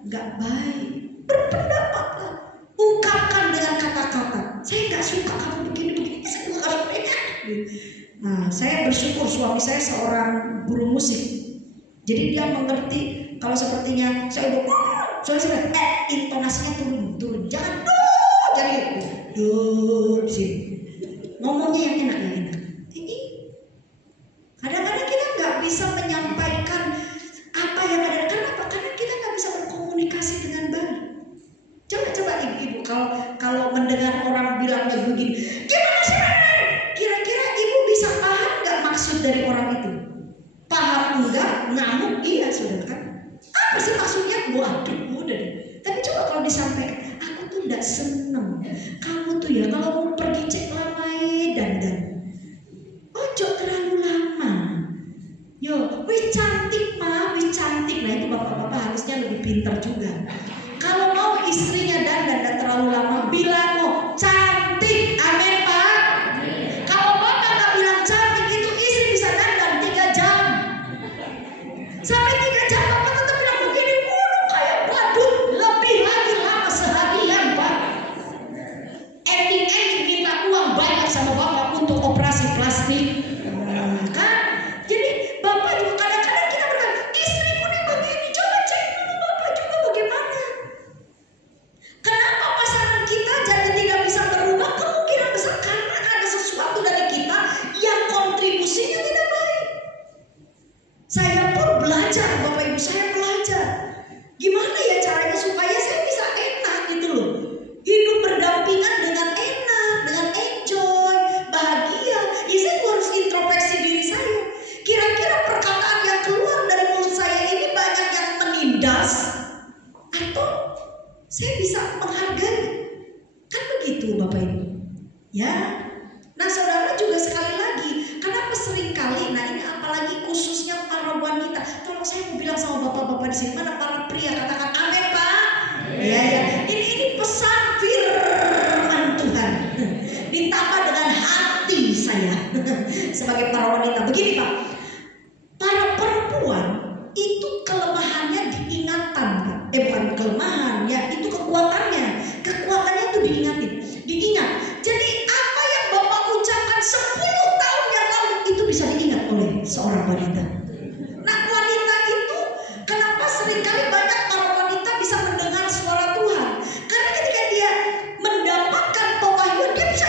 nggak baik. Berpendapatlah, ungkapkan dengan kata-kata. Saya nggak suka kamu begini, saya nggak suka. Nah, saya bersyukur suami saya seorang guru musik. Jadi dia mengerti kalau sepertinya saya udah, saya intonasinya turun, jangan sih. Ngomongnya yang enak. Ini kadang-kadang kita nggak bisa menyampaikan apa yang ada. Kenapa? Karena kita nggak bisa berkomunikasi dengan baik. Coba ibu kalau mendengar orang bilangnya begini, gimana sih? Kira-kira ibu bisa paham nggak maksud dari orang itu? Paham enggak? Ngamuk iya sudah kan? Apa sih maksudnya? Waduh udah deh. Tapi coba kalau disampaikan, aku tuh nggak seneng. Kamu tuh ya kalau mau pergi cek lamai dandan, ojo terlalu lama. Yo, wih cantik mah, wih cantik. Nah itu bapak-bapak harusnya lebih pintar juga. Kalau mau istrinya dandan terlalu lama, bilang mau cantik, amin Pak. Kalau bapak nggak bilang cantik, itu istri bisa dandan 3 jam. Sampai 3 jam bapak tetap bilang begini mulu kayak badut, lebih lagi lama seharian Pak. saya belajar gimana ya caranya supaya saya bisa enak gitu loh. Hidup berdampingan dengan enak, dengan enjoy, bahagia. Ya saya harus introspeksi diri saya. Kira-kira perkataan yang keluar dari mulut saya ini banyak yang menindas atau saya bisa menghargai? Kan begitu Bapak Ibu. Ya. Nah saudara juga sekali lagi, kenapa seringkali, nah ini apalagi khususnya para wanita. Tolong saya mau bilang sama bapak-bapak di sini, mana para pria, katakan amin Pak. Ya ya. Ini pesan firman Tuhan. Ditambah dengan hati saya sebagai para wanita. Begini Pak, para perempuan itu kelemahannya diingatan, Pak. Bukan kelemahan ya, itu kekuatannya. Kekuatannya itu diingat. Jadi apa yang Bapak ucapkan 10 tahun yang lalu itu bisa diingat oleh seorang wanita. Nah wanita itu kenapa seringkali banyak para wanita bisa mendengar suara Tuhan? Karena ketika dia mendapatkan pewahyuan dia bisa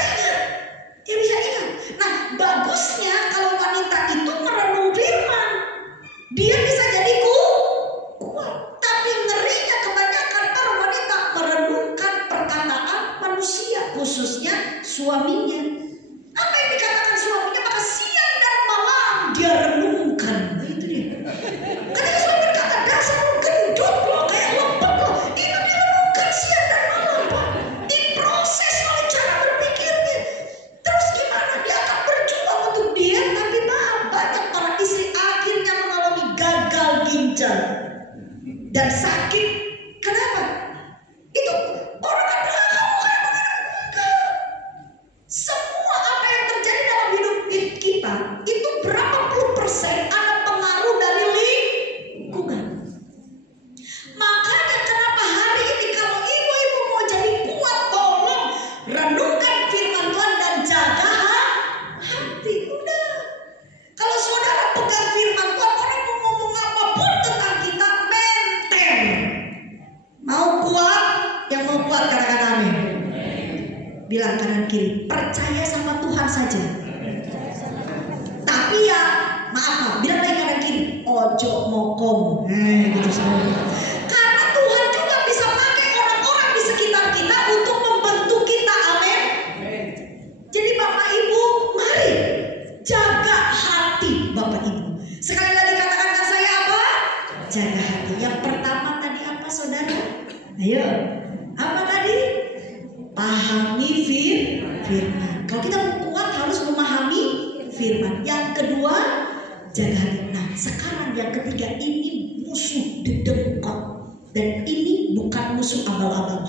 ingat. Nah bagusnya kalau wanita itu merenung firman, dia bisa jadi kuat. Tapi ngerinya kebanyakan para wanita merenungkan perkataan manusia, khususnya suaminya. Apa yang dikatakan suaminya maka siang dan malam dia renungkan. Nah, itu dia. Ketika suami berkata dasar lu gendut loh, kayak lepet loh, itu direnungkan siang dan malam Pak. Diproses oleh cara berpikirnya. Terus gimana dia akan berjuang untuk dia, tapi maaf banyak para istri akhirnya mengalami gagal ginjal dan sakit. Kenapa? Itu orang kan bilang kamu kayak begini. Semua apa yang terjadi dalam hidup kita itu berapa puluh persen ada pengaruh dari lingkungan. Makanya kenapa hari ini kalau ibu-ibu mau jadi kuat, tolong renungkan firman Tuhan dan jaga hati. Udah. Kalau saudara pegang firman Tuhan, orang mau ngomong apapun tentang kita, maintain. Mau kuat, yang mau kuat katakan amin. Bilang kanan kiri, percaya sama Tuhan saja. Tapi ya maaf, bilang lagi kanan kiri, ojo mokong. Gitu saudara. Karena Tuhan juga bisa pakai orang-orang di sekitar kita untuk membentuk kita, amin. Jadi Bapak Ibu, mari jaga hati Bapak Ibu. Sekali lagi katakan ke saya apa? Jaga hati. Yang pertama tadi apa saudara? Ayo, apa tadi? Pahami firman. Kalau kita mau kuat harus memahami firman. Yang kedua, jaga hati. Nah sekarang yang ketiga, ini musuh dedengkot. Dan ini bukan musuh abal-abal.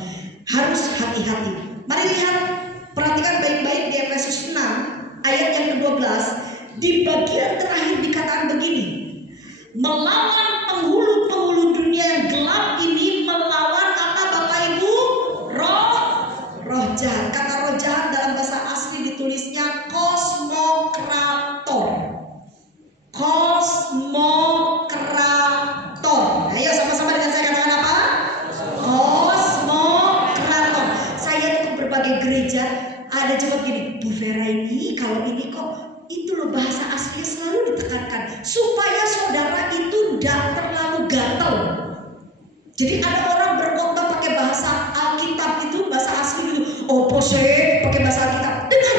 Harus hati-hati. Mari lihat, perhatikan baik-baik di Efesus 6 ayat yang ke-12. Di bagian terakhir dikatakan begini, melawan penghulu-penghulu dunia yang gelap ini, melawan apa Bapak Ibu? Roh jahat. Kata roh jahat dalam bahasa asli ditulisnya kosmokrator. Ayo sama-sama dengan saya katakan apa? Kosmokrator. Saya tuh berbagai gereja ada jawab gini, Bu Vera ini kalau ini kok itu loh bahasa aslinya selalu ditekankan supaya saudara itu tidak terlalu gatel. Jadi ada orang berkhotbah pakai bahasa Alkitab itu, bahasa asli itu, pakai bahasa Alkitab. Dengar.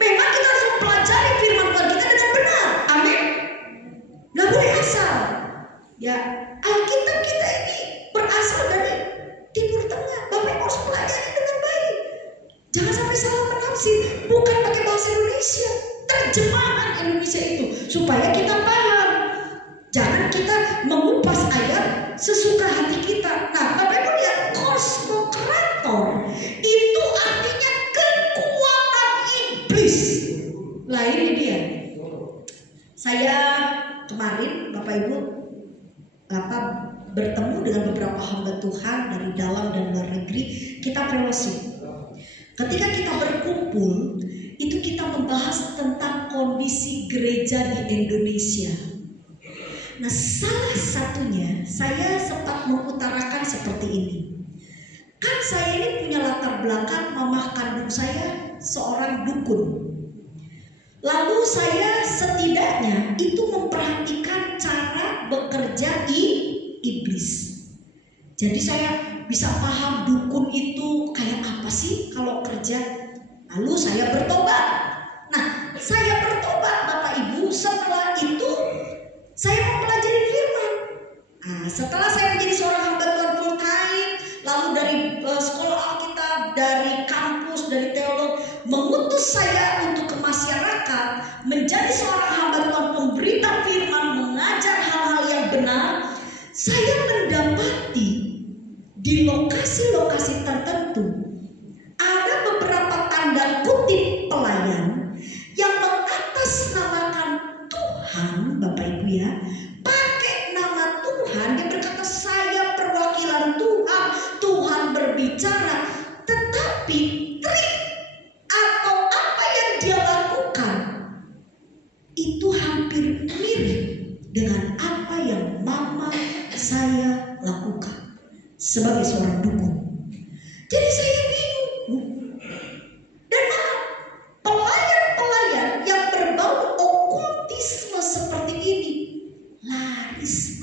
Memang kita harus mempelajari firman Tuhan kita dengan benar. Amin. Nggak boleh asal. Ya, Alkitab kita ini berasal dari Timur Tengah. Bapak harus pelajari dengan baik. Jangan sampai salah menafsir. Bukan pakai bahasa Indonesia, terjemahan Indonesia itu supaya kita paham. Jangan kita mengupas ayat sesuka hati kita. Nah, Bapak Ibu lihat, kosmokrator itu artinya kekuatan iblis. Lah ini dia. Saya kemarin Bapak Ibu bertemu dengan beberapa hamba Tuhan dari dalam dan luar negeri. Kita fellowship. Ketika kita berkumpul, itu kita membahas tentang kondisi gereja di Indonesia. Nah, salah satunya saya sempat mengutarakan seperti ini. Kan saya ini punya latar belakang, mamah kandung saya seorang dukun. Lalu saya setidaknya itu memperhatikan cara bekerja Jadi saya bisa paham dukun itu kayak apa sih kalau kerja. Lalu saya bertobat. Nah, saya bertobat Bapak Ibu. Setelah itu saya mempelajari firman. Nah, setelah saya menjadi seorang hamba Tuhan full time, lalu dari sekolah Alkitab, dari kampus, dari teolog, mengutus saya untuk ke masyarakat, menjadi seorang hamba Tuhan pemberita firman, mengajar hal-hal yang benar. Saya mendapati di lokasi-lokasi tertentu ada beberapa tanda kutip pelayan yang mengatasnamakan Tuhan, Bapak Ibu ya, pakai nama Tuhan. Dia berkata saya perwakilan Tuhan, Tuhan berbicara, tetapi trik atau apa yang dia lakukan itu hampir mirip dengan apa yang mama saya lakukan sebagai seorang dukun. Jadi saya bingung. Dan pelayan-pelayan yang berbau okultisme seperti ini laris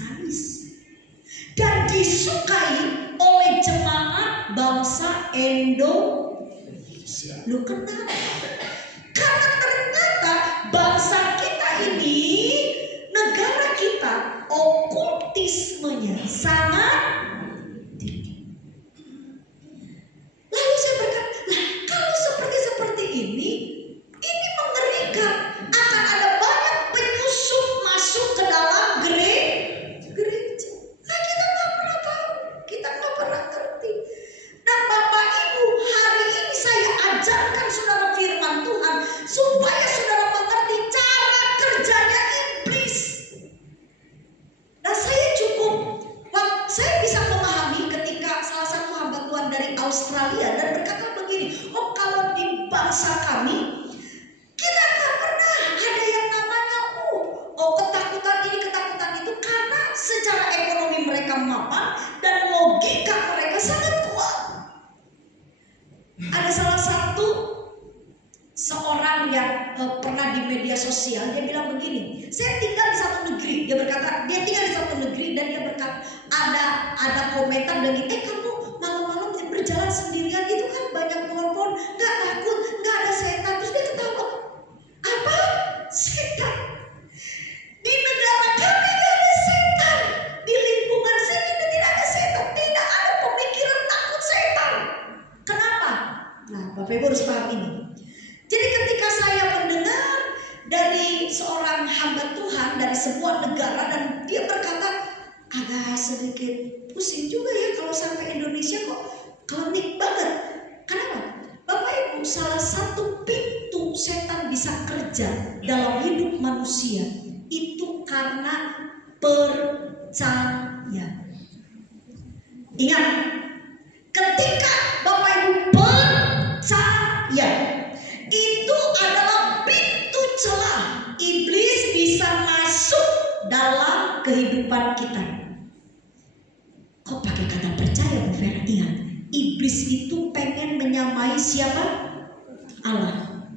dan disukai oleh jemaat bangsa Indonesia. Lu kenapa? Karena ternyata bangsa kita ini, negara kita, okultismenya sangat tinggi. Lalu saya berkata, nah kalau seperti ini mengerikan. Akan ada banyak penyusup masuk ke dalam gereja. Nah kita nggak pernah tahu, kita nggak pernah ngerti. Dan Bapak Ibu, hari ini saya ajarkan saudara firman Tuhan supaya saudara mengerti cara kerjanya iblis. Nah saya bisa memahami ketika salah satu hamba Tuhan dari Australia dan berkata begini, oh kalau di bangsa kami kita nggak pernah ada yang namanya ketakutan ini ketakutan itu, karena secara ekonomi mereka mapan dan logika mereka sangat kuat. Ada salah satu seorang yang pernah di media sosial, dia bilang begini, saya tinggal di satu negeri. Dia berkata dia tinggal di satu negeri dan dia berkata ada komentar dan kamu malam-malam berjalan sendirian itu kan banyak pohon-pohon, nggak takut, nggak ada setan. Terus dia ketawa, apa setan? Di negara kami nggak ada setan, di lingkungan sini tidak ada setan, tidak ada pemikiran takut setan. Kenapa? Nah Bapak Ibu harus paham ini. Jadi ketika saya mendengar dari seorang hamba Tuhan dari sebuah negara dan dia berkata agak sedikit pusing juga ya kalau sampai Indonesia kok klinik banget. Kenapa? Bapak Ibu, salah satu pintu setan bisa kerja dalam hidup manusia itu karena percaya. Ingat, ketika Bapak Ibu percaya, itu adalah pintu celah iblis bisa masuk dalam kehidupan kita. Kok pakai kata percaya Bu Vera? Ingat, iblis itu pengen menyamai siapa? Allah.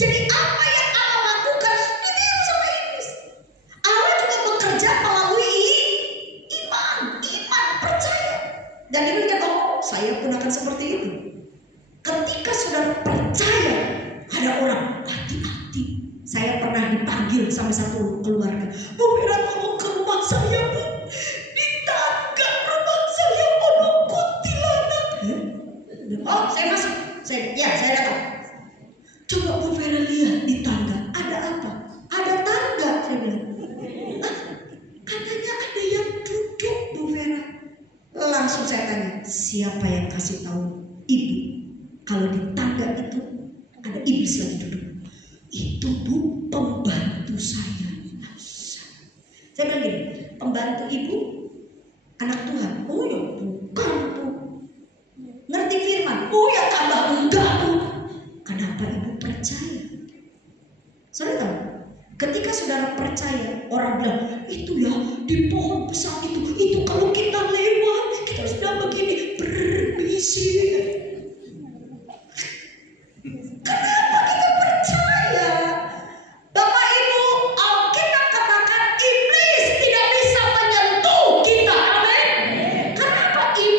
Jadi apa yang Allah lakukan ditiru sama iblis. Allah juga bekerja melalui iman percaya. Dan dia bilang, oh saya pun akan seperti itu. Ketika saudara percaya, ada orang hati-hati. Saya pernah dipanggil sama satu keluarga, Bu Vera tolong ke rumah saya Bu, di tangga rumah saya ada kuntilanak. Oh saya masuk, saya datang. Coba Bu Vera lihat di tangga ada apa? Ada tangga, saya bilang. Katanya ada yang duduk Bu Vera. Langsung saya tanya, siapa yang kasih tahu Ibu kalau di tangga itu ada iblis lagi duduk? Itu Bu, pembantu saya. Saya bilang gini, pembantu Ibu anak Tuhan? Oh ya bukan Bu. Ngerti firman? Oh ya tambah enggak Bu. Kenapa Ibu percaya? Saudara tahu, ketika saudara percaya, orang bilang itu ya di pohon besar itu kalau kita lewat kita sudah begini berbisik. Kenapa kita percaya? Bapak Ibu, Alkitab katakan iblis tidak bisa menyentuh kita. Amin. Kenapa iblis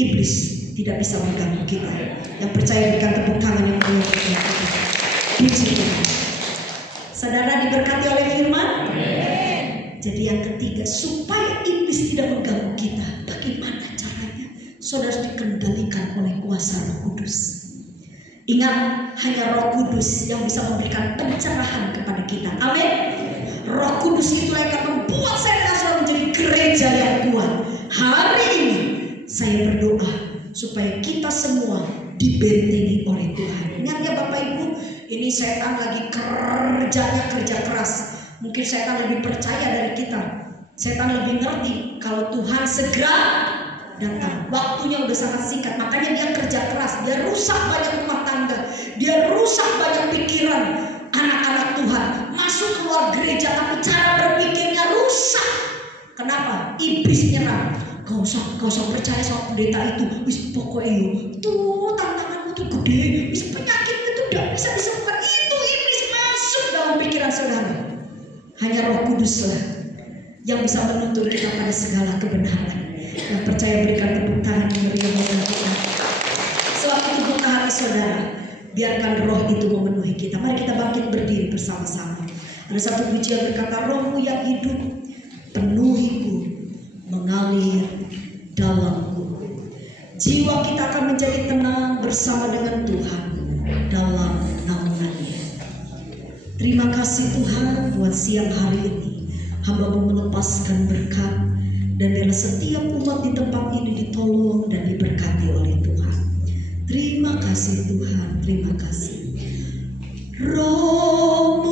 iblis tidak bisa mengganggu kita. Yang percaya berikan tepuk tangan yang meriah bagi kita. Puji Tuhan. Saudara diberkati oleh firman. Jadi yang ketiga, supaya iblis tidak mengganggu kita, bagaimana caranya? Saudara harus dikendalikan oleh kuasa Roh Kudus. Ingat, hanya Roh Kudus yang bisa memberikan pencerahan kepada kita. Amin. Roh Kudus itulah yang akan membuat saya dan saudara menjadi gereja yang kuat. Hari ini saya berdoa supaya kita semua dibentengi oleh Tuhan. Ingat ya Bapak Ibu, ini setan lagi kerja keras. Mungkin setan lebih percaya dari kita. Setan lebih ngerti kalau Tuhan segera datang. Waktunya udah sangat singkat. Makanya dia kerja keras. Dia rusak banyak rumah tangga. Dia rusak banyak pikiran anak-anak Tuhan. Masuk keluar gereja tapi cara berpikirnya rusak. Kenapa? Iblis nyerang. Kau usah percaya sama pendeta itu. Wis pokoknya tuh tantanganmu tuh gede. Wis penyakitmu itu tidak bisa disembuhkan. Itu iblis masuk dalam pikiran saudara. Hanya Roh Kuduslah yang bisa menuntun kita pada segala kebenaran. Yang percaya berikan tepuk tangan yang meriah bagi kita. Sebab itu buka hati saudara, biarkan Roh itu memenuhi kita. Mari kita bangkit berdiri bersama-sama. Ada satu pujian berkata, Rohmu yang hidup penuhiku, mengalir dalamku. Jiwa kita akan menjadi tenang bersama dengan Tuhan dalam naungan-Nya. Terima kasih Tuhan buat siang hari ini. Hamba-Mu melepaskan berkat, dan biarlah setiap umat di tempat ini ditolong dan diberkati oleh Tuhan. Terima kasih Tuhan, terima kasih. Roh